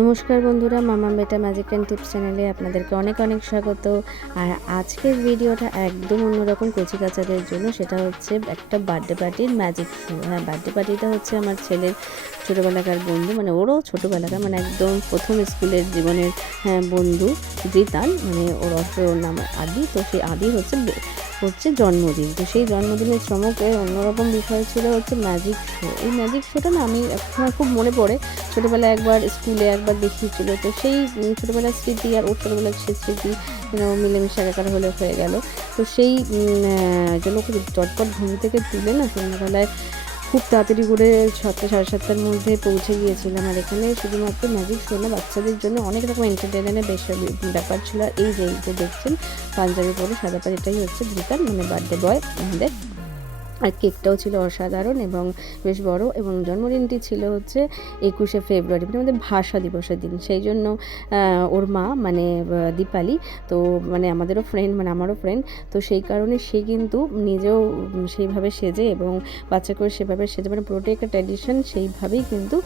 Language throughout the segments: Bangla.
নমস্কার বন্ধুরা, মামা বেটা ম্যাজিক অ্যান্ড টিপস চ্যানেলে আপনাদেরকে অনেক অনেক স্বাগত। আর আজকের ভিডিওটা একদম অন্যরকম কচিকাচাদের জন্য। সেটা হচ্ছে একটা বার্থডে পার্টির ম্যাজিক শো। হ্যাঁ, বার্থডে পার্টিটা হচ্ছে আমার ছেলের ছোটোবেলাকার বন্ধু, মানে ওরও ছোটোবেলাকার, মানে একদম প্রথম স্কুলের জীবনের বন্ধু বৃতান, মানে ওর নাম আদি। তো সেই আদি হচ্ছে জন্মদিন। তো সেই জন্মদিনের চমকে অন্যরকম বিষয় ছিল হচ্ছে ম্যাজিক শো। এই ম্যাজিক শোটা না আমি এখন খুব মনে পড়ে, ছোটোবেলায় একবার স্কুলে একবার দেখিয়েছিল। তো সেই ছোটোবেলার স্মৃতি আর ওর ছোটোবেলার সেই স্মৃতি মিলেমিশে একাকার হয়ে গেল। তো সেই জন্য খুব চটপট ঘুম থেকে তুলে না সন্ধ্যাবেলায় খুব তাড়াতাড়ি করে 7টা সাড়ে 7টার মধ্যে পৌঁছে গিয়েছিলাম। আর এখানে শুধুমাত্র ম্যাজিক শো না, বাচ্চাদের জন্য অনেক রকম এন্টারটেনমেন্টের ব্যাপার ছিল। আর এই যে দেখছেন পাঞ্জাবি পরে সাদা পাড়ি, এটাই হচ্ছে বৃতান, মানে বার্থডে বয় আমাদের। আর কেকটাও ছিল অসাধারণ এবং বেশ বড়। এবং জন্মদিনটি ছিল হচ্ছে 21শে ফেব্রুয়ারি, মানে আমাদের ভাষা দিবসের দিন। সেই জন্য ওর মা মানে দীপালি, তো মানে আমাদেরও ফ্রেন্ড, মানে আমারও ফ্রেন্ড, তো সেই কারণে সে কিন্তু নিজেও সেইভাবে সেজে এবং বাচ্চাকেও সেভাবে সেজে, মানে পুরোটাই একটা ট্র্যাডিশন, সেইভাবেই কিন্তু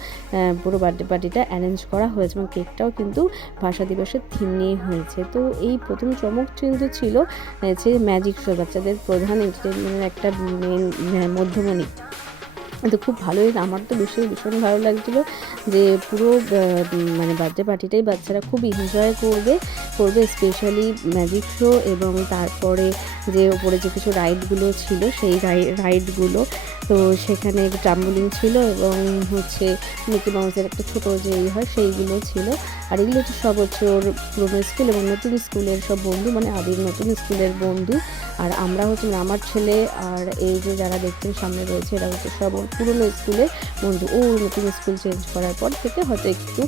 পুরো বার্থডে পার্টিটা অ্যারেঞ্জ করা হয়েছে। এবং কেকটাও কিন্তু ভাষা দিবসের থিম নিয়ে হয়েছে। তো এই প্রথম চমক কিন্তু ছিল যে ম্যাজিক শো, বাচ্চাদের প্রধান এন্টারটেনমেন্টের একটা মধ্যমণি। তো খুব ভালোই, আমার তো ভীষণ ভালো লাগছিলো যে পুরো মানে বার্থডে পার্টিটাই বাচ্চারা খুব এনজয় করবে। স্পেশালি ম্যাজিক শো এবং তারপরে যে ওপরে যে কিছু রাইডগুলো ছিল সেই রাইডগুলো, তো সেখানে ট্রাম্বলিং ছিল এবং হচ্ছে মিকি মাউসের একটা ছোটো যে হয় সেইগুলো ছিল। আর এগুলো হচ্ছে সব হচ্ছে ওর পুরোনো স্কুল এবং নতুন স্কুলের সব বন্ধু, মানে আদির নতুন স্কুলের বন্ধু। আর আমরা হচ্ছে আমার ছেলে আর এই যে যারা দেখছেন সামনে রয়েছে, এরা হচ্ছে সব ওর পুরোনো স্কুলের বন্ধু। ও নতুন স্কুল চেঞ্জ করার পর থেকে হয়তো একটু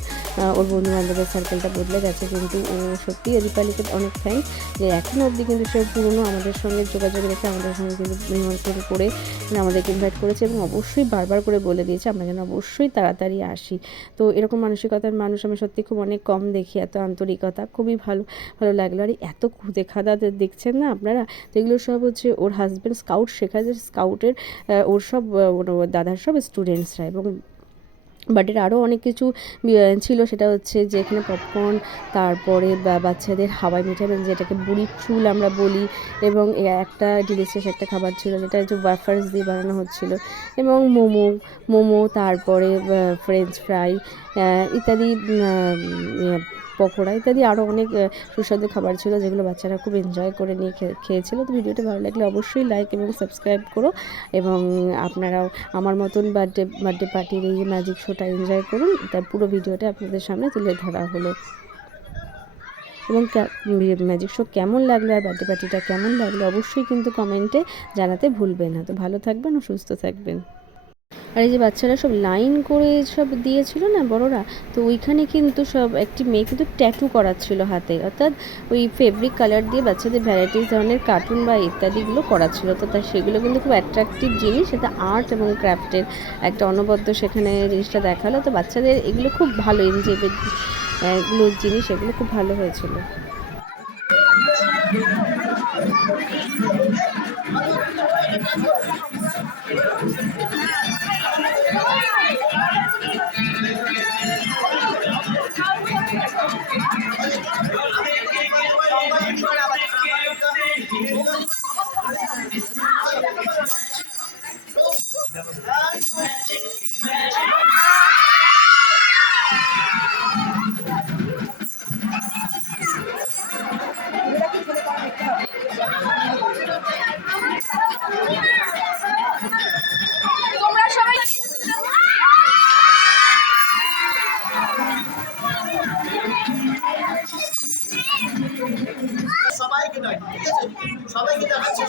ওর বন্ধু বান্ধবের সার্কেলটা বদলে গেছে, কিন্তু ও সত্যি দীপালিকে অনেক থ্যাঙ্কস যে এখনও অবধি কিন্তু সে পুরোনো আমাদের সঙ্গে যোগাযোগ রেখে আমাদের সঙ্গে কিন্তু নিমন্ত্রণ করে আমাদেরকে ইনভাইট করেছে এবং অবশ্যই বারবার করে বলে দিয়েছে আমরা যেন অবশ্যই তাড়াতাড়ি আসি। তো এরকম মানসিকতার মানুষ আমি সত্যি খুব অনেক কম দেখি, এত আন্তরিকতা, খুবই ভালো লাগলো। আর এত খুদে খাদা দেখছেন না আপনারা, তো এগুলো সব হচ্ছে ওর হাজব্যান্ড স্কাউট শেখায়, যে স্কাউটের ওর সব দাদার সব স্টুডেন্টসরা। এবং বাটের আরও অনেক কিছু ছিল, সেটা হচ্ছে যে এখানে পপকর্ন, তারপরে বাচ্চাদের হাওয়াই মিঠাই, যেটাকে বুড়ির চুল আমরা বলি, এবং একটা ডিলিশিয়াস একটা খাবার ছিল যেটা হচ্ছে ওয়াফার্স দিয়ে বানানো হচ্ছিলো, এবং মোমো, তারপরে ফ্রেঞ্চ ফ্রাই ইত্যাদি, পকোড়া ইত্যাদি আরও অনেক সুস্বাদু খাবার ছিল, যেগুলো বাচ্চারা খুব এনজয় করে নিয়ে খেয়েছিল। তো ভিডিওটা ভালো লাগলে অবশ্যই লাইক এবং সাবস্ক্রাইব করো, এবং আপনারাও আমার মতন বার্থডে পার্টির এই ম্যাজিক শোটা এনজয় করুন। তার পুরো ভিডিওটা আপনাদের সামনে তুলে ধরা হলো। এবং ম্যাজিক শো কেমন লাগলো আর বার্থডে পার্টিটা কেমন লাগলো অবশ্যই কিন্তু কমেন্টে জানাতে ভুলবেন না। তো ভালো থাকবেন ও সুস্থ থাকবেন। আর এই যে বাচ্চারা সব লাইন করে সব দিয়েছিল না বড়রা, তো ওইখানে কিন্তু সব একটি মেয়ে কিন্তু ট্যাটু করাচ্ছিল হাতে, অর্থাৎ ওই ফেব্রিক কালার দিয়ে বাচ্চাদের ভ্যারাইটিস ধরনের কার্টুন বা ইত্যাদিগুলো করাচ্ছিল। তো তাই সেগুলো কিন্তু খুব অ্যাট্রাকটিভ জিনিস, সেটা আর্ট এবং ক্রাফটের একটা অনবদ্য সেখানে জিনিসটা দেখালো। তো বাচ্চাদের এগুলো খুব ভালো এনজয়ের এগুলো জিনিস, এগুলো খুব ভালো হয়েছিল। সবাইকে নয়, ঠিক আছে, সবাইকে দেখাচ্ছে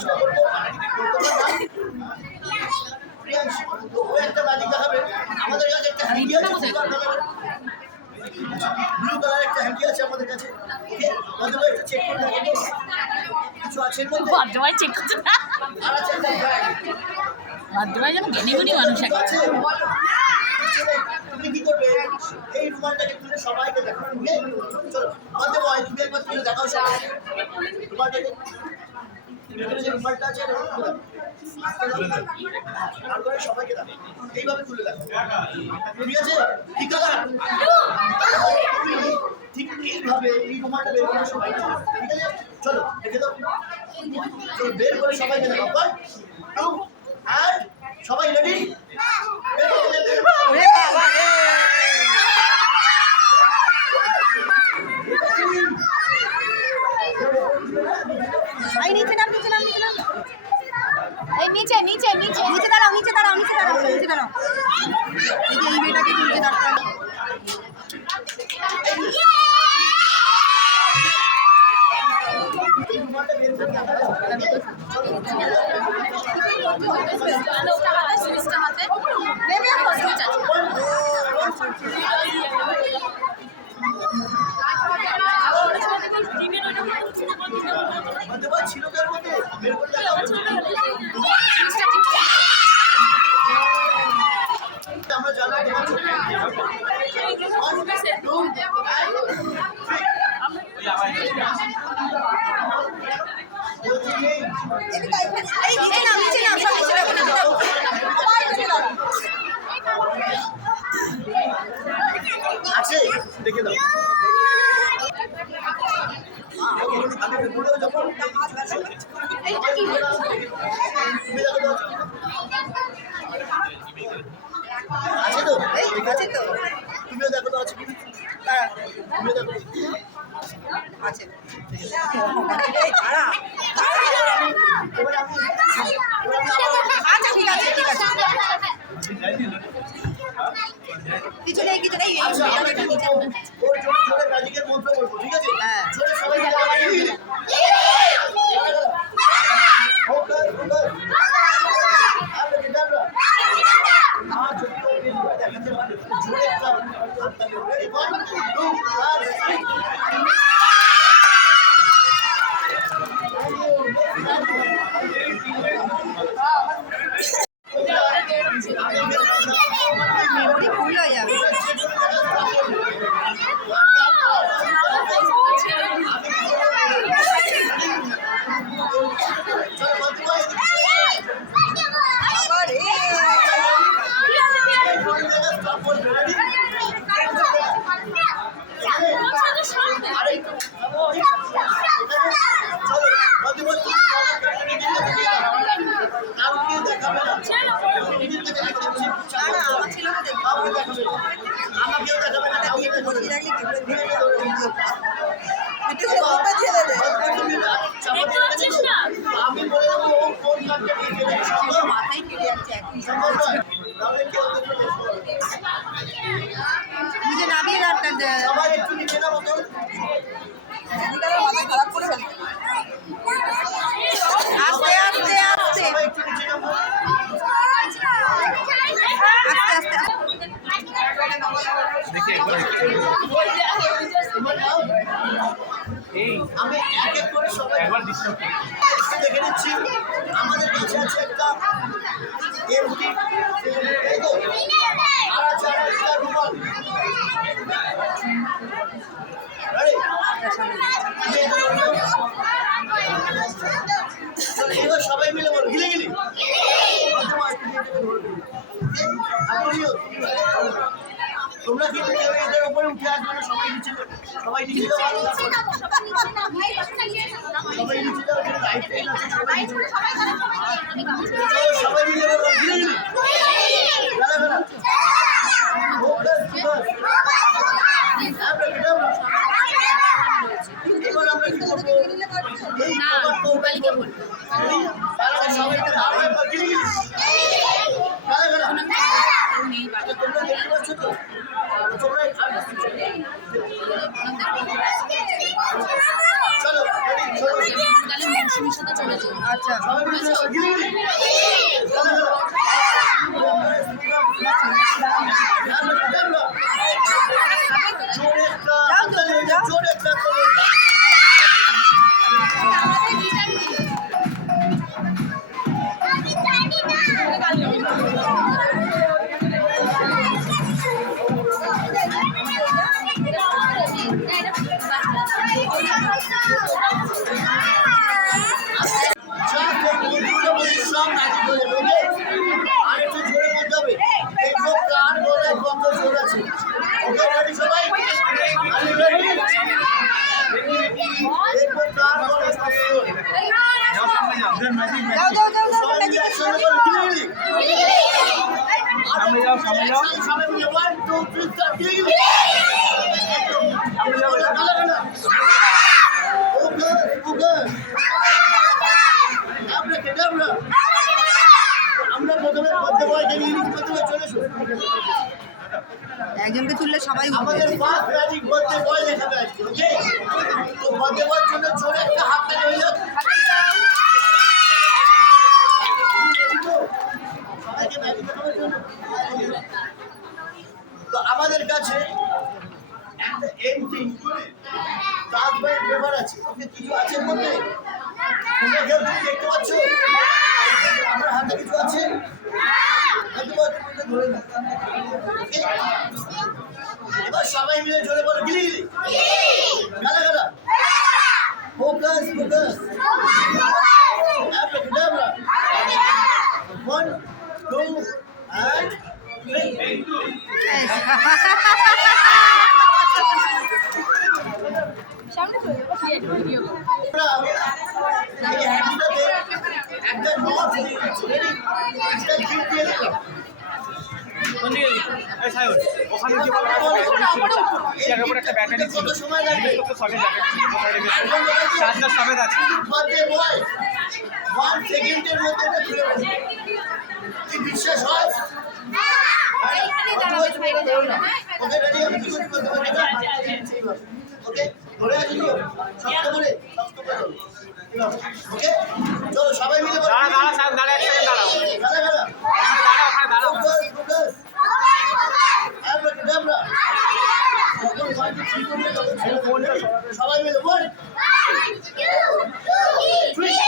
একটা বাড়ি দেখাবে। আমাদের কাছে একটা হ্যান্ডি আছে, ব্লু কালার একটা হ্যান্ডি আছে আমাদের কাছে, একটু চেক করে দেখো কিছু আছে চেক করছে না। আর আছে যেন জ্ঞানী মানুষ আছে। তুমি কি করবে এই রুমালটাকে তুলে সবাইকে দেখাও। চলো আমাদের বয় তুমি একবার তুলে দেখাও সবাই রুমালটাকে। এখানে যে রুমালটা আছে আর করে সবাইকে দাও, এইভাবে তুলে দেখো, ঠিক আছে? ঠিক আছে, ঠিক এইভাবে এই রুমালটা বের করে সবাই, ঠিক আছে? চলো দেখে দাও, চলো বের করে সবাইকে দেখাও। 1 2 আর সবাই রেডি? নিচে নাম নিচে নাম নিচে নাম এই নিচে নিচে নিচে নিচে দাঁড়াও নিচে দাঁড়াও নিচে দাঁড়াও নিচে দাঁড়াও এই যে এই মেয়েটাকে নিচে দাঁড়াও। ছিল তার মধ্যে বের করে দেখাও। আমরা জানবো এই নিচে নাও নিচে নাও সব নিচে নাও নিচে নাও সবাই নিচে নাও আছে দেখে দাও। আছে তো আছে তো তুমিও দেখো তো আছে কি, তুমিও দেখো আছে আচ্ছা ঠিক আছে ঠিক আছে কিছু নেই কিছু নেই আচ্ছা, ওর জোরে জোরে ম্যাজিকের মন্ত্র বলবো, ঠিক আছে? হ্যাঁ। জোরে সবাই ভুল হয়ে যাবে আমি বলে দেবো ও কোন কাজটা নিয়ে গেছে মাথায় কেটে যাচ্ছে নিজে নামিয়ে সবাই একটু নিচে নামো তো। মাথা খারাপ করে ফেলি আস্তে আস্তে আস্তে সবাই একটু নিচে নামো। আস্তে আস্তে আমি এক এক করে সবাই দেখে নিচ্ছি। আমাদের কাছে আছে একটা এমটি, এই তো আর আছে একটা রুমাল। Ready? এবার সবাই মিলে বলো গিলে গিলি। তোমরা কিন্তু কেউ এদের উপরে উঠে আসবে না, সবাই নিচে সবাই নিচে যাও, সবাই নিচে যাও, লাইট লাইন আছে সবাই মিলে বলো গিলে গিলি। গালা গালা এবার আমরা কি করবো? এই খাবার তো সবাই গিলে গিলি গালা গালা। তোমরা দেখতে পাচ্ছ তো? তোমরা চলো আচ্ছা সবাই মিলে গিলে গিলি গালা গালা। জোরে একটা জোরে একটা সবাই মিলে 1 2 3 স্টার্ট দিয়ে গেলে গালা গালা ওকে ওকে আমরা প্রথমে বলতে পারি যে ইংলিশ প্রথমে চলে এসো একজনকে তুললে সবাই আমাদের ফার্স্ট ম্যাজিক বলতে বয় দেখাবে আজকে ওকে তো বলতে বলার জন্য জোরে একটা হাত তালি হয়ে যাক সবাইকে ম্যাজিক দেখানোর জন্য তো আমাদের কাছে একটা এমটি তাজবাই পেপার আছে ওকে কিছু আছে মধ্যে তোমরা কেউ দেখতে পাচ্ছ আমার হাতে কিছু আছে এবার সবাই মিলে জোরে বলো গিলি গিলি গালা গালা ফোকাস ফোকাস অ্যাব্রাকাডাব্রা 1 2 and 3 সামনে চলে যাবো ভিডিও এই হ্যান্ডটাতে একটা নট একটা গিফট দিয়ে দিলাম ওখানে কি চেয়ারের উপর একটা ব্যাটারি ছিল কত সময় লাগবে চার্জার সমেত আছে বাদে বয় 1 সেকেন্ডের মধ্যে এটা খুলে ফেলবে কি বিশ্বাস হয় এইখানে দাঁড়াবে বাইরে যাবে না ওকে রেডি আমি কি করতে পারি না ওকে ধরে আছি তো শক্ত করে ওকে চলো সবাই মিলে বলো দাঁড়া দাঁড়া স্যার দাঁড়া এক সেকেন্ড দাঁড়াও গালা গালা দাঁড়া ওখানে দাঁড়াও ফোকাস ফোকাস অ্যাব্রাকাডাব্রা সবাই মিলে 1 2 3